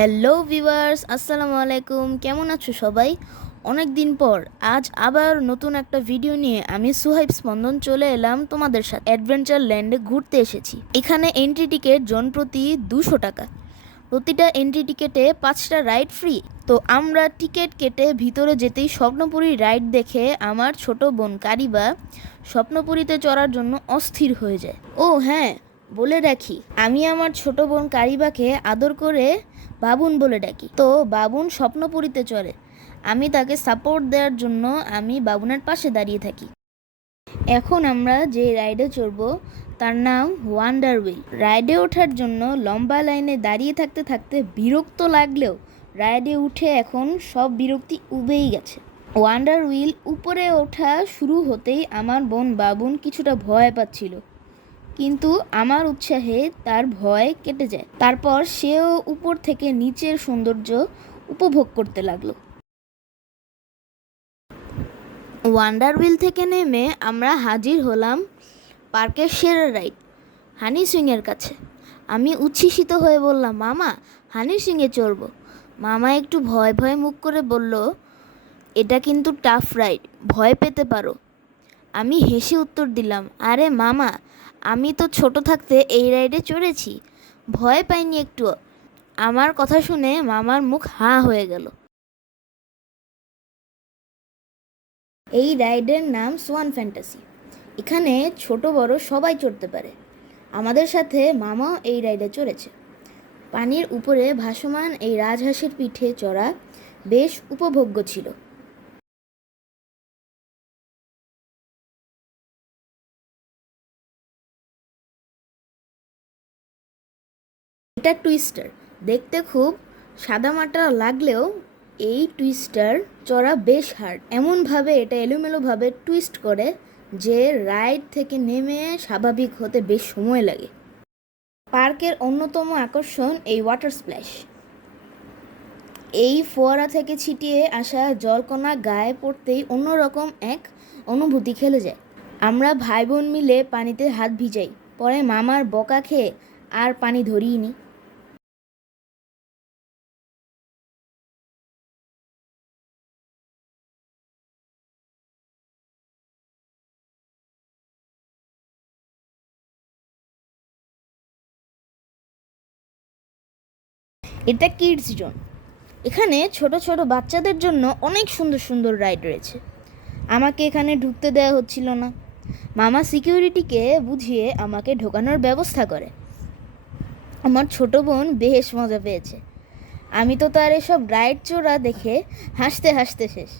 Hello viewers, আসসালামু আলাইকুম। কেমন আছো সবাই? অনেক দিন পর আজ আবার নতুন একটা ভিডিও নিয়ে আমি সুহাইব স্পন্দন চলে এলাম তোমাদের সাথে। অ্যাডভেঞ্চার ল্যান্ডে ঘুরতে এসেছি। এখানে এন্ট্রি টিকিট জন প্রতি 200 টাকা। প্রতিটা এন্ট্রি টিকেটে 5টা রাইড ফ্রি। তো আমরা টিকিট কেটে ভিতরে যেতেই স্বপ্নপুরী রাইড দেখে আমার ছোট বোন কারিবা স্বপ্নপুরীতে চড়ার জন্য অস্থির হয়ে যায়। ও হ্যাঁ, বলে রাখি, আমি আমার ছোট বোন কারিবাকে আদর করে বাবুন বলে ডাকি। তো বাবুন স্বপ্নপুরীতে চড়ে, আমি তাকে সাপোর্ট দেওয়ার জন্য আমি বাবুনের পাশে দাঁড়িয়ে থাকি। এখন আমরা যে রাইডে চড়বো তার নাম ওয়ান্ডার হুইল। রাইডে ওঠার জন্য লম্বা লাইনে দাঁড়িয়ে থাকতে থাকতে বিরক্ত লাগলেও রাইডে উঠে এখন সব বিরক্তি উবেই গেছে। ওয়ান্ডার হুইল উপরে ওঠা শুরু হতেই আমার বোন বাবুন কিছুটা ভয় পাচ্ছিল, কিন্তু আমার উৎসাহে তার ভয় কেটে যায়। তারপর সেও উপর থেকে নিচের সৌন্দর্য উপভোগ করতে লাগলো। ওয়ান্ডার হুইল থেকে নেমে আমরা হাজির হলাম পার্কের সেরা রাইড হানি সুইংয়ের কাছে। আমি উচ্ছ্বসিত হয়ে বললাম, মামা, হানি সুইংয়ে চড়ব। মামা একটু ভয় ভয়ে মুখ করে বলল, এটা কিন্তু টাফ রাইড, ভয় পেতে পারো। আমি হেসে উত্তর দিলাম, আরে মামা, আমি তো ছোট থাকতে এই রাইডে চড়েছি, ভয় পাইনি একটুও। আমার কথা শুনে মামার মুখ হাঁ হয়ে গেল। এই রাইডের নাম সোয়ান ফ্যান্টাসি। এখানে ছোট বড় সবাই চড়তে পারে। আমাদের সাথে মামাও এই রাইডে চড়েছে। পানির উপরে ভাসমান এই রাজহাঁসের পিঠে চড়া বেশ উপভোগ্য ছিল। এটা টুইস্টার। দেখতে খুব সাদামাটা লাগলেও এই টুইস্টার চড়া বেশ হার্ড। এমনভাবে এটা এলোমেলোভাবে টুইস্ট করে যে রাইড থেকে নেমে স্বাভাবিক হতে বেশ সময় লাগে। পার্কের অন্যতম আকর্ষণ এই ওয়াটার স্প্ল্যাশ। এই ফোয়ারা থেকে ছিটিয়ে আসা জলকণা গায়ে পড়তেই অন্যরকম এক অনুভূতি খেলে যায়। আমরা ভাই বোন মিলে পানিতে হাত ভিজাই, পরে মামার বকা খেয়ে আর পানি ধরিনি। এটা কিডস জোন। এখানে ছোট ছোট বাচ্চাদের জন্য অনেক সুন্দর সুন্দর রাইড রয়েছে। আমাকে এখানে ঢুকতে দেওয়া হচ্ছিল না। মামা সিকিউরিটিকে বুঝিয়ে আমাকে ঢোকানোর ব্যবস্থা করে। আমার ছোট বোন বেশ মজা পেয়েছে। আমি তো তার এসব রাইড চড়া দেখে হাসতে হাসতে শেষ।